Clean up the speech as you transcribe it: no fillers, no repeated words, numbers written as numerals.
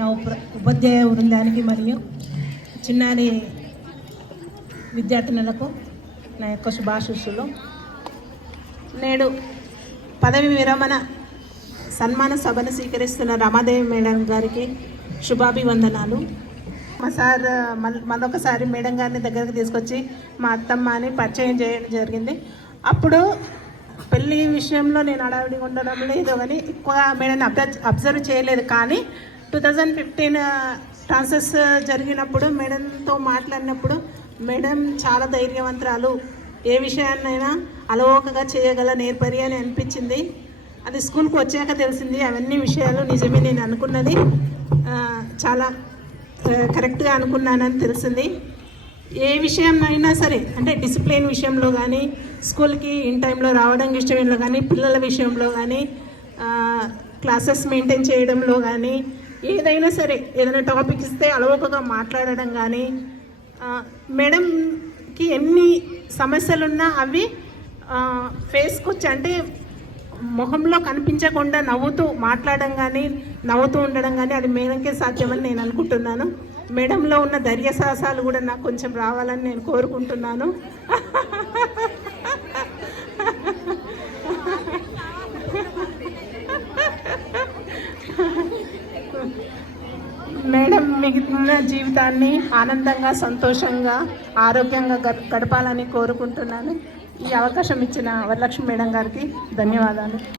నా ఉపాధ్యాయ బృందానికి మరియు చిన్నారి విద్యార్థినులకు నా యొక్క శుభాశీస్సులు. నేడు పదవి విరమణ సన్మాన సభను స్వీకరిస్తున్న రమాదేవి మేడం గారికి శుభాభివందనాలు. మా సార్ మరొకసారి మేడం గారిని దగ్గరికి తీసుకొచ్చి మా అత్తమ్మని పరిచయం చేయడం జరిగింది. అప్పుడు పెళ్ళి విషయంలో నేను హడావిడిగా ఉండడం లేదు కానీ ఎక్కువ మేడం అబ్జర్వ్ చేయలేదు. కానీ 2015 ట్రాన్సెస్ జరిగినప్పుడు మేడంతో మాట్లాడినప్పుడు మేడం చాలా ధైర్యవంతురాలు, ఏ విషయాన్నైనా అలవోకగా చేయగల నేర్పరి అని అనిపించింది. అది స్కూల్కి వచ్చాక తెలిసింది. అవన్నీ విషయాలు నిజమే, నేను అనుకున్నది చాలా కరెక్ట్గా అనుకున్నానని తెలిసింది. ఏ విషయంలో సరే, అంటే డిసిప్లిన్ విషయంలో కానీ, స్కూల్కి ఇన్ టైంలో రావడం విషయంలో కానీ, పిల్లల విషయంలో కానీ, క్లాసెస్ మెయింటైన్ చేయడంలో కానీ, ఏదైనా సరే ఏదైనా టాపిక్ ఇస్తే అలవోకగా మాట్లాడడం కానీ, మేడంకి ఎన్ని సమస్యలున్నా అవి ఫేస్కి వచ్చి అంటే మొహంలో కనిపించకుండా నవ్వుతూ మాట్లాడడం కానీ, నవ్వుతూ ఉండడం కానీ అది మేడంకే సాధ్యమని నేను అనుకుంటున్నాను. మేడంలో ఉన్న ధైర్య సాహసాలు కూడా నాకు కొంచెం రావాలని నేను కోరుకుంటున్నాను. మేడం మిగిలిన జీవితాన్ని ఆనందంగా, సంతోషంగా, ఆరోగ్యంగా గడపాలని కోరుకుంటున్నాను. ఈ అవకాశం ఇచ్చిన వరలక్ష్మి మేడం గారికి ధన్యవాదాలు.